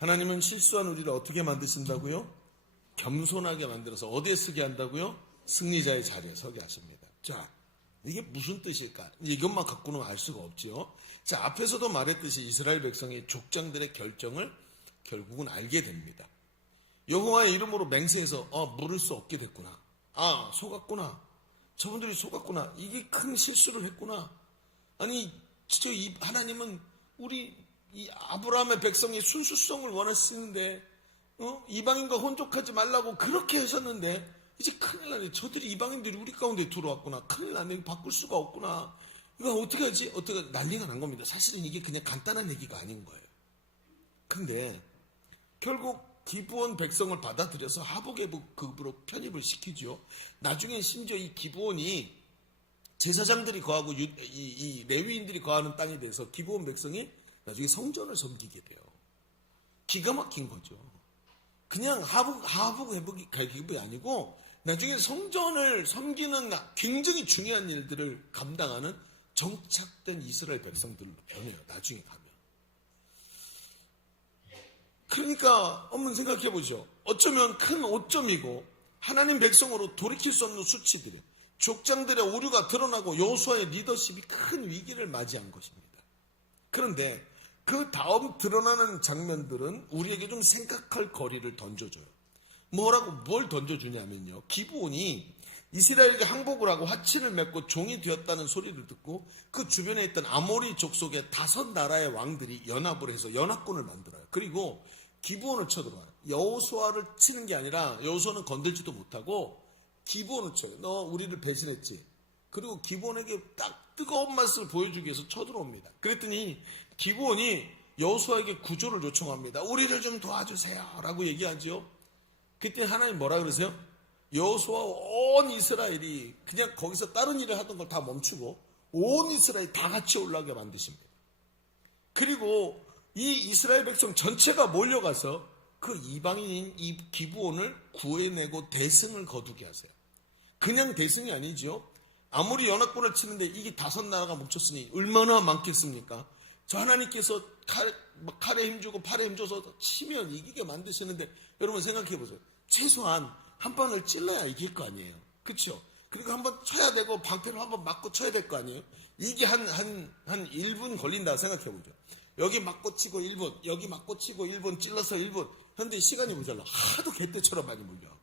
하나님은 실수한 우리를 어떻게 만드신다고요? 겸손하게 만들어서 어디에 서게 한다고요? 승리자의 자리에 서게 하십니다. 자, 이게 무슨 뜻일까? 이것만 갖고는 알 수가 없지요. 자, 앞에서도 말했듯이 이스라엘 백성이 족장들의 결정을 결국은 알게 됩니다. 여호와의 이름으로 맹세해서 물을 수 없게 됐구나. 속았구나. 저분들이 속았구나. 이게 큰 실수를 했구나. 아니 진짜 이 하나님은 우리 이 아브라함의 백성의 순수성을 원하시는데 이방인과 혼족하지 말라고 그렇게 하셨는데 이제 큰일 나네. 저들이 이방인들이 우리 가운데 들어왔구나. 큰일 나네. 바꿀 수가 없구나. 이거 어떻게 하지? 어떻게 난리가 난 겁니다. 사실은 이게 그냥 간단한 얘기가 아닌 거예요. 근데 결국 기브온 백성을 받아들여서 하복급으로 편입을 시키죠. 나중에 심지어 이 기브온이 제사장들이 거하고 이 레위인들이 거하는 땅에 대해서 기브온 백성이 나중에 성전을 섬기게 돼요. 기가 막힌 거죠. 그냥 하복급이 아니고 나중에 성전을 섬기는 굉장히 중요한 일들을 감당하는 정착된 이스라엘 백성들로 변해요. 나중에 가면. 그러니까 한번 생각해 보죠. 어쩌면 큰 오점이고 하나님 백성으로 돌이킬 수 없는 수치들이에요. 족장들의 오류가 드러나고 여호수아의 리더십이 큰 위기를 맞이한 것입니다. 그런데 그 다음 드러나는 장면들은 우리에게 좀 생각할 거리를 던져줘요. 뭘 던져주냐면요. 기브온이 이스라엘에게 항복을 하고 화친을 맺고 종이 되었다는 소리를 듣고 그 주변에 있던 아모리 족속의 5나라의 왕들이 연합을 해서 연합군을 만들어요. 그리고 기브온을 쳐들어와요. 여호수아를 치는 게 아니라 여호수아는 건들지도 못하고 기브온을 쳐요. 너 우리를 배신했지. 그리고 기브온에게 딱 뜨거운 맛을 보여주기 위해서 쳐들어옵니다. 그랬더니 기브온이 여호수아에게 구조를 요청합니다. 우리를 좀 도와주세요 라고 얘기하죠. 그때 하나님 뭐라 그러세요? 여호수아 온 이스라엘이 그냥 거기서 다른 일을 하던 걸 다 멈추고 온 이스라엘이 다 같이 올라가게 만드십니다. 그리고 이 이스라엘 백성 전체가 몰려가서 그 이방인인 이 기브온을 구해내고 대승을 거두게 하세요. 그냥 대승이 아니죠. 아무리 연합군을 치는데 이게 5나라가 뭉쳤으니 얼마나 많겠습니까? 저 하나님께서 칼에 힘주고 팔에 힘줘서 치면 이기게 만드시는데 여러분 생각해 보세요. 최소한 한 번을 찔러야 이길 거 아니에요. 그렇죠? 그리고 한번 쳐야 되고 방패를 한번 맞고 쳐야 될 거 아니에요. 이게 한 1분 걸린다 생각해 보죠. 여기 맞고 치고 1분, 여기 맞고 치고 1분, 찔러서 1분. 현재 시간이 모자라. 하도 개떼처럼 많이 물려하고.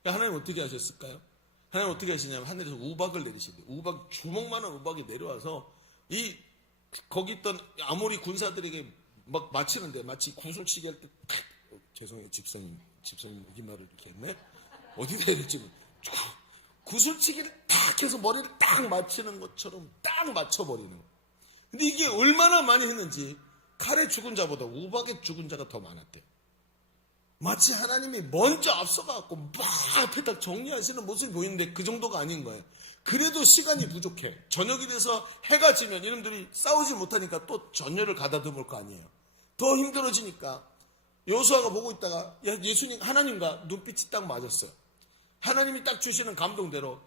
그러니까 하나님 어떻게 하셨을까요? 하나님 어떻게 하시냐면 하늘에서 우박을 내리시대요. 주먹만한 우박이 내려와서 거기 있던 아모리 군사들에게 막 맞히는데 마치 구슬치기 할 때 죄송해요. 집사님 이 말을 이렇게 했네. 어디다 해야 될지 구슬치기를 딱 해서 머리를 딱 맞히는 것처럼 딱 맞춰버리는 거. 근데 이게 얼마나 많이 했는지 칼에 죽은 자보다 우박에 죽은 자가 더 많았대요. 마치 하나님이 먼저 앞서가고 막 앞에 딱 정리하시는 모습이 보이는데 그 정도가 아닌 거예요. 그래도 시간이 부족해. 저녁이 돼서 해가 지면 이놈들이 싸우지 못하니까 또 전열을 가다듬을 거 아니에요. 더 힘들어지니까 여호수아가 보고 있다가 예수님 하나님과 눈빛이 딱 맞았어요. 하나님이 딱 주시는 감동대로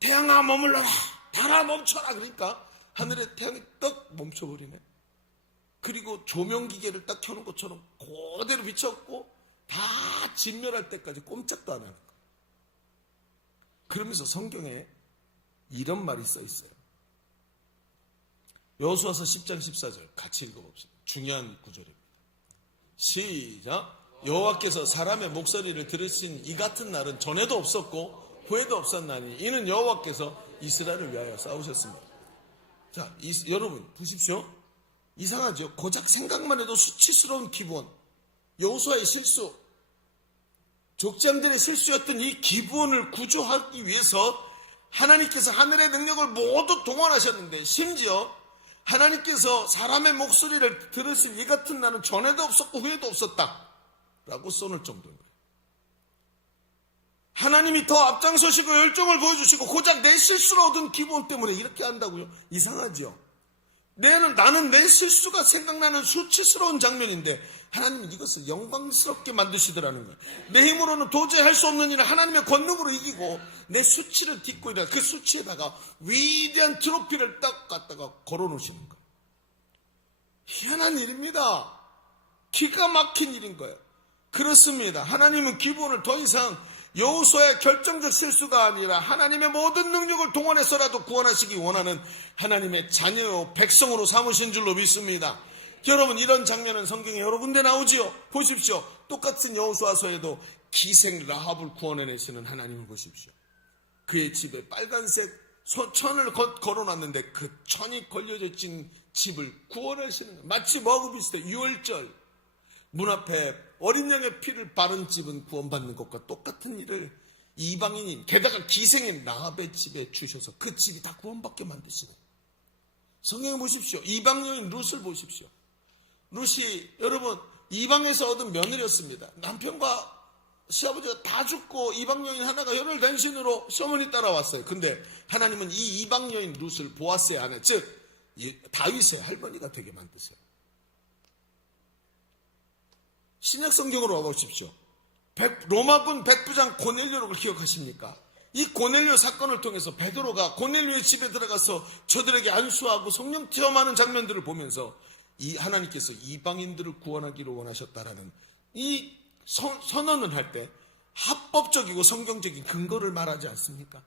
태양아 머물러라, 달아 멈춰라. 그러니까 하늘에 태양이 딱 멈춰버리네. 그리고 조명기계를 딱 켜는 것처럼 그대로 비쳤고 다 진멸할 때까지 꼼짝도 안 하는 거예요. 그러면서 성경에 이런 말이 써 있어요. 여호수아서 10장 14절 같이 읽어봅시다. 중요한 구절입니다. 시작. 여호와께서 사람의 목소리를 들으신 이 같은 날은 전에도 없었고 후에도 없었나니 이는 여호와께서 이스라엘을 위하여 싸우셨습니다. 자, 여러분 보십시오. 이상하죠? 고작 생각만 해도 수치스러운 기브온, 여호수아의 실수, 족장들의 실수였던 이 기브온을 구조하기 위해서 하나님께서 하늘의 능력을 모두 동원하셨는데 심지어 하나님께서 사람의 목소리를 들으신 이 같은 날은 전에도 없었고 후에도 없었다 라고 써놓을 정도인 거예요. 하나님이 더 앞장서시고 열정을 보여주시고 고작 내 실수로 얻은 기분 때문에 이렇게 한다고요? 이상하죠? 나는 내 실수가 생각나는 수치스러운 장면인데 하나님은 이것을 영광스럽게 만드시더라는 거예요. 내 힘으로는 도저히 할 수 없는 일을 하나님의 권능으로 이기고 내 수치를 딛고 있다. 그 수치에다가 위대한 트로피를 딱 갖다가 걸어놓으시는 거예요. 희한한 일입니다. 기가 막힌 일인 거예요. 그렇습니다. 하나님은 기본을 더 이상 여호수아의 결정적 실수가 아니라 하나님의 모든 능력을 동원해서라도 구원하시기 원하는 하나님의 자녀요 백성으로 삼으신 줄로 믿습니다. 여러분, 이런 장면은 성경에 여러 군데 나오지요. 보십시오. 똑같은 여호수아서에도 기생 라합을 구원해내시는 하나님을 보십시오. 그의 집에 빨간색 천을 걸어놨는데 그 천이 걸려진 집을 구원하시는 거예요. 마치 뭐하고 비슷해. 유월절 문 앞에 어린 양의 피를 바른 집은 구원받는 것과 똑같은 일을 이방인인, 게다가 기생인 라합의 집에 주셔서 그 집이 다 구원받게 만드시는. 성경에 보십시오. 이방 여인 룻을 보십시오. 룻이 여러분 이방에서 얻은 며느리였습니다. 남편과 시아버지가 다 죽고 이방 여인 하나가 열혈 단신으로 시어머니 따라왔어요. 근데 하나님은 이 이방 여인 룻을 보아스의 아내, 즉 다윗의 할머니가 되게 만드세요. 신약 성경으로 와보십시오. 로마군 백부장 고넬료를 기억하십니까? 이 고넬료 사건을 통해서 베드로가 고넬료의 집에 들어가서 저들에게 안수하고 성령 체험하는 장면들을 보면서 이 하나님께서 이방인들을 구원하기를 원하셨다라는 이 선언을 할 때 합법적이고 성경적인 근거를 말하지 않습니까?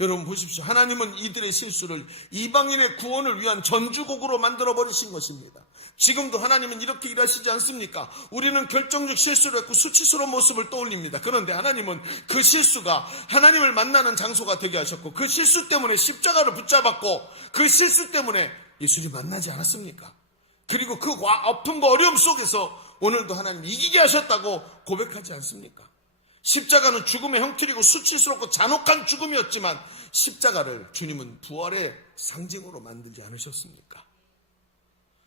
여러분 보십시오. 하나님은 이들의 실수를 이방인의 구원을 위한 전주곡으로 만들어버리신 것입니다. 지금도 하나님은 이렇게 일하시지 않습니까? 우리는 결정적 실수를 했고 수치스러운 모습을 떠올립니다. 그런데 하나님은 그 실수가 하나님을 만나는 장소가 되게 하셨고 그 실수 때문에 십자가를 붙잡았고 그 실수 때문에 예수를 만나지 않았습니까? 그리고 그 아픔과 어려움 속에서 오늘도 하나님 이기게 하셨다고 고백하지 않습니까? 십자가는 죽음의 형틀이고 수치스럽고 잔혹한 죽음이었지만 십자가를 주님은 부활의 상징으로 만들지 않으셨습니까?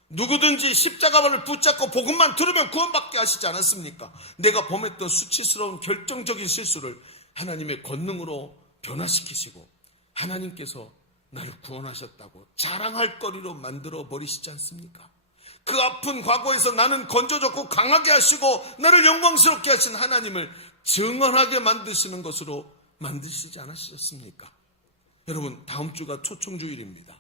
누구든지 십자가를 붙잡고 복음만 들으면 구원받게 하시지 않았습니까? 내가 범했던 수치스러운 결정적인 실수를 하나님의 권능으로 변화시키시고 하나님께서 나를 구원하셨다고 자랑할 거리로 만들어 버리시지 않습니까? 그 아픈 과거에서 나는 건져졌고 강하게 하시고 나를 영광스럽게 하신 하나님을 증언하게 만드시는 것으로 만드시지 않으셨습니까? 여러분, 다음 주가 초청주일입니다.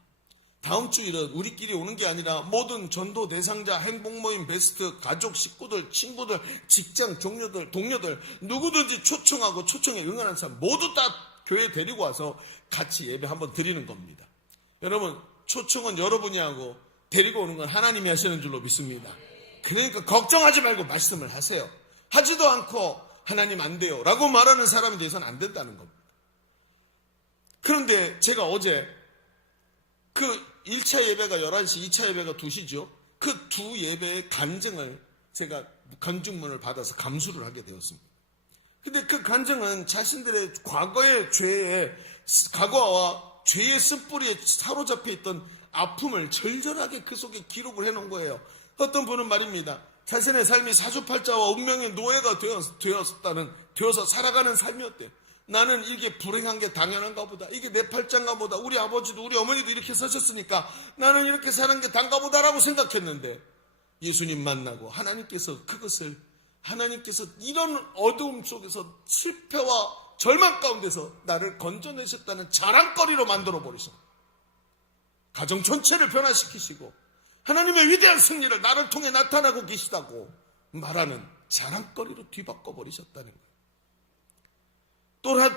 다음 주일은 우리끼리 오는 게 아니라 모든 전도 대상자, 행복모임, 베스트, 가족, 식구들, 친구들, 직장 동료들 누구든지 초청하고 초청에 응하는 사람 모두 다 교회에 데리고 와서 같이 예배 한번 드리는 겁니다. 여러분, 초청은 여러분이 하고 데리고 오는 건 하나님이 하시는 줄로 믿습니다. 그러니까 걱정하지 말고 말씀을 하세요. 하지도 않고 하나님 안 돼요 라고 말하는 사람에 대해서는 안 된다는 겁니다. 그런데 제가 어제 그 1차 예배가 11시, 2차 예배가 2시죠. 그 두 예배의 간증을 제가 간증문을 받아서 감수를 하게 되었습니다. 근데 그 간증은 자신들의 과거의 과거와 죄의 습뿌리에 사로잡혀 있던 아픔을 절절하게 그 속에 기록을 해놓은 거예요. 어떤 분은 말입니다. 자신의 삶이 사주팔자와 운명의 노예가 되어서 살아가는 삶이었대요. 나는 이게 불행한 게 당연한가 보다. 이게 내 팔자인가 보다. 우리 아버지도 우리 어머니도 이렇게 사셨으니까 나는 이렇게 사는 게 단가 보다라고 생각했는데 예수님 만나고 하나님께서 이런 어두움 속에서 실패와 절망 가운데서 나를 건져내셨다는 자랑거리로 만들어버리셨어요. 가정 전체를 변화시키시고 하나님의 위대한 승리를 나를 통해 나타나고 계시다고 말하는 자랑거리로 뒤바꿔버리셨다는 거예요.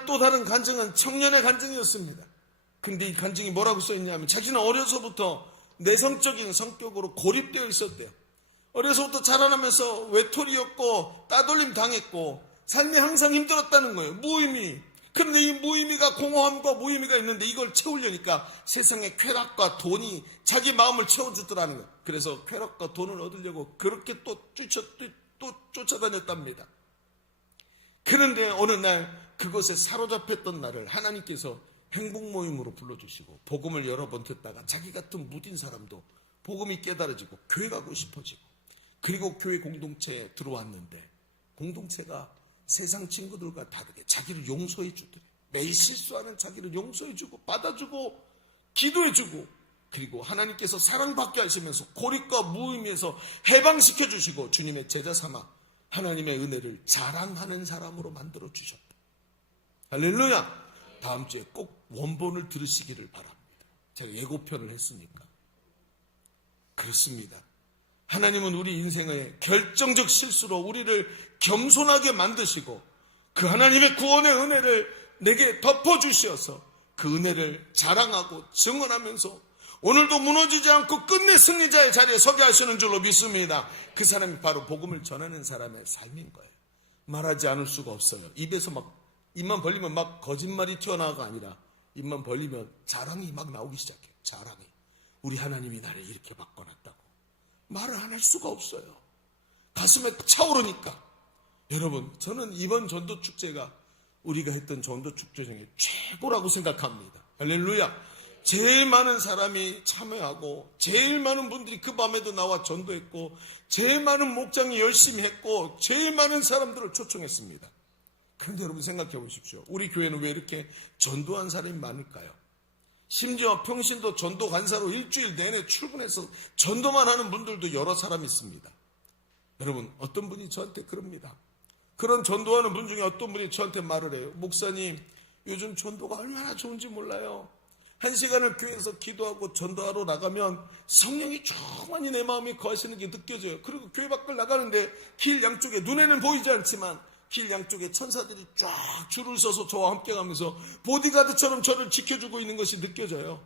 또 다른 간증은 청년의 간증이었습니다. 근데 이 간증이 뭐라고 써있냐면 자기는 어려서부터 내성적인 성격으로 고립되어 있었대요. 어려서부터 자라나면서 외톨이였고 따돌림 당했고 삶이 항상 힘들었다는 거예요. 무의미. 그런데 이 무의미가 공허함과 무의미가 있는데 이걸 채우려니까 세상의 쾌락과 돈이 자기 마음을 채워주더라는 거예요. 그래서 쾌락과 돈을 얻으려고 그렇게 또 쫓아다녔답니다. 그런데 어느 날 그것에 사로잡혔던 나를 하나님께서 행복모임으로 불러주시고 복음을 여러 번 듣다가 자기 같은 무딘 사람도 복음이 깨달아지고 교회 가고 싶어지고 그리고 교회 공동체에 들어왔는데 공동체가 세상 친구들과 다르게 자기를 용서해 주더래. 매일 실수하는 자기를 용서해 주고 받아주고 기도해 주고 그리고 하나님께서 사랑받게 하시면서 고립과 무의미에서 해방시켜 주시고 주님의 제자 삼아 하나님의 은혜를 자랑하는 사람으로 만들어 주셨다. 할렐루야. 다음 주에 꼭 원본을 들으시기를 바랍니다. 제가 예고편을 했으니까. 그렇습니다. 하나님은 우리 인생의 결정적 실수로 우리를 겸손하게 만드시고 그 하나님의 구원의 은혜를 내게 덮어주시어서 그 은혜를 자랑하고 증언하면서 오늘도 무너지지 않고 끝내 승리자의 자리에 서게 하시는 줄로 믿습니다. 그 사람이 바로 복음을 전하는 사람의 삶인 거예요. 말하지 않을 수가 없어요. 입에서 막 입만 벌리면 막 거짓말이 튀어나와가 아니라 입만 벌리면 자랑이 막 나오기 시작해요. 자랑이. 우리 하나님이 나를 이렇게 바꿔놨다고. 말을 안 할 수가 없어요. 가슴에 차오르니까. 여러분, 저는 이번 전도축제가 우리가 했던 전도축제 중에 최고라고 생각합니다. 할렐루야. 제일 많은 사람이 참여하고 제일 많은 분들이 그 밤에도 나와 전도했고 제일 많은 목장이 열심히 했고 제일 많은 사람들을 초청했습니다. 그런데 여러분 생각해 보십시오. 우리 교회는 왜 이렇게 전도한 사람이 많을까요? 심지어 평신도 전도 간사로 일주일 내내 출근해서 전도만 하는 분들도 여러 사람 있습니다. 여러분, 어떤 분이 저한테 그럽니다. 그런 전도하는 분 중에 어떤 분이 저한테 말을 해요. 목사님, 요즘 전도가 얼마나 좋은지 몰라요. 1시간을 교회에서 기도하고 전도하러 나가면 성령이 충만히 내 마음이 거하시는 게 느껴져요. 그리고 교회 밖을 나가는데 길 양쪽에 눈에는 보이지 않지만 길 양쪽에 천사들이 쫙 줄을 서서 저와 함께 가면서 보디가드처럼 저를 지켜주고 있는 것이 느껴져요.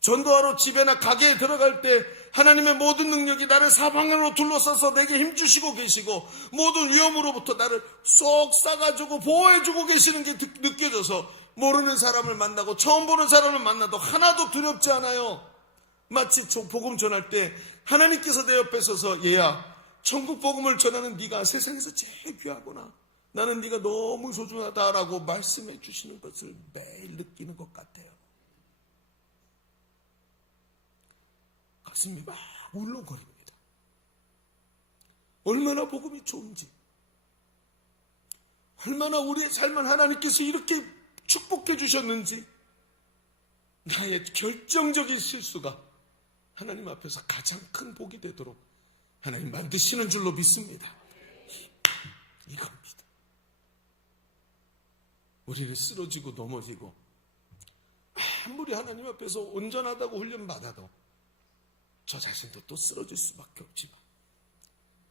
전도하러 집에나 가게에 들어갈 때 하나님의 모든 능력이 나를 사방으로 둘러싸서 내게 힘주시고 계시고 모든 위험으로부터 나를 쏙 싸가지고 보호해주고 계시는 게 느껴져서 모르는 사람을 만나고 처음 보는 사람을 만나도 하나도 두렵지 않아요. 마치 복음 전할 때 하나님께서 내 옆에 서서 얘야, 천국 복음을 전하는 네가 세상에서 제일 귀하구나. 나는 네가 너무 소중하다라고 말씀해 주시는 것을 매일 느끼는 것 같아요. 가슴이 막 울렁거립니다. 얼마나 복음이 좋은지, 얼마나 우리의 삶을 하나님께서 이렇게 축복해 주셨는지, 나의 결정적인 실수가 하나님 앞에서 가장 큰 복이 되도록 하나님 만드시는 줄로 믿습니다. 이겁니다. 우리는 쓰러지고 넘어지고 아무리 하나님 앞에서 온전하다고 훈련받아도 저 자신도 또 쓰러질 수밖에 없지만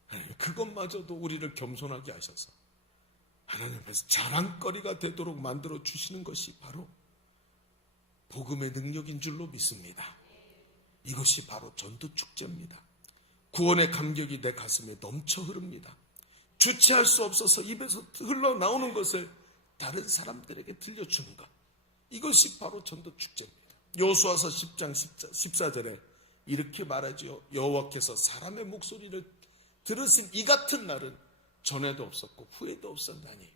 하나님 그것마저도 우리를 겸손하게 하셔서 하나님 앞에서 자랑거리가 되도록 만들어 주시는 것이 바로 복음의 능력인 줄로 믿습니다. 이것이 바로 전도축제입니다. 구원의 감격이 내 가슴에 넘쳐 흐릅니다. 주체할 수 없어서 입에서 흘러나오는 것을 다른 사람들에게 들려주는 것, 이것이 바로 전도축제입니다. 여호수아서 10장 14절에 이렇게 말하지요. 여호와께서 사람의 목소리를 들으신 이 같은 날은 전에도 없었고 후에도 없었나니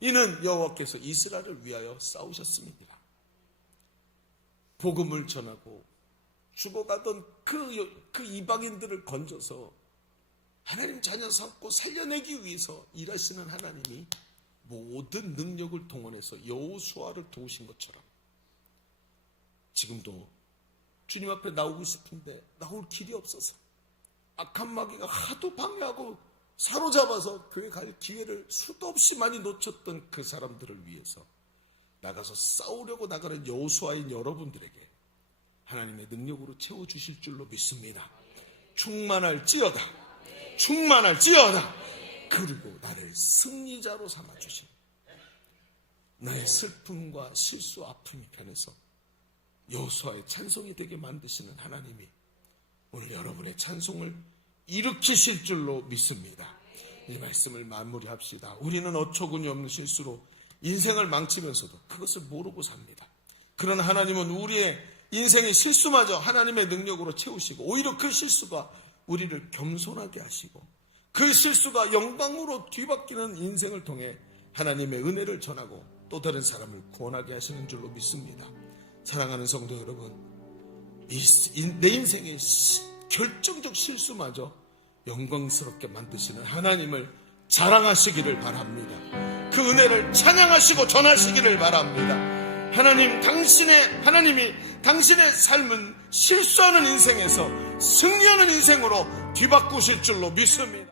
이는 여호와께서 이스라엘을 위하여 싸우셨습니다. 복음을 전하고 죽어가던 그 이방인들을 건져서 하나님 자녀 삼고 살려내기 위해서 일하시는 하나님이 모든 능력을 동원해서 여호수아를 도우신 것처럼 지금도 주님 앞에 나오고 싶은데 나올 길이 없어서 악한 마귀가 하도 방해하고 사로잡아서 교회 갈 기회를 수도 없이 많이 놓쳤던 그 사람들을 위해서 나가서 싸우려고 나가는 여호수아인 여러분들에게 하나님의 능력으로 채워주실 줄로 믿습니다. 충만할지어다. 충만할지어다. 그리고 나를 승리자로 삼아주신 나의 슬픔과 실수 아픔이 편해서 여호수아의 찬송이 되게 만드시는 하나님이 오늘 여러분의 찬송을 일으키실 줄로 믿습니다. 이 말씀을 마무리합시다. 우리는 어처구니 없는 실수로 인생을 망치면서도 그것을 모르고 삽니다. 그러나 하나님은 우리의 인생의 실수마저 하나님의 능력으로 채우시고 오히려 그 실수가 우리를 겸손하게 하시고 그 실수가 영광으로 뒤바뀌는 인생을 통해 하나님의 은혜를 전하고 또 다른 사람을 구원하게 하시는 줄로 믿습니다. 사랑하는 성도 여러분, 내 인생의 결정적 실수마저 영광스럽게 만드시는 하나님을 자랑하시기를 바랍니다. 그 은혜를 찬양하시고 전하시기를 바랍니다. 하나님이 당신의 삶은 실수하는 인생에서 승리하는 인생으로 뒤바꾸실 줄로 믿습니다.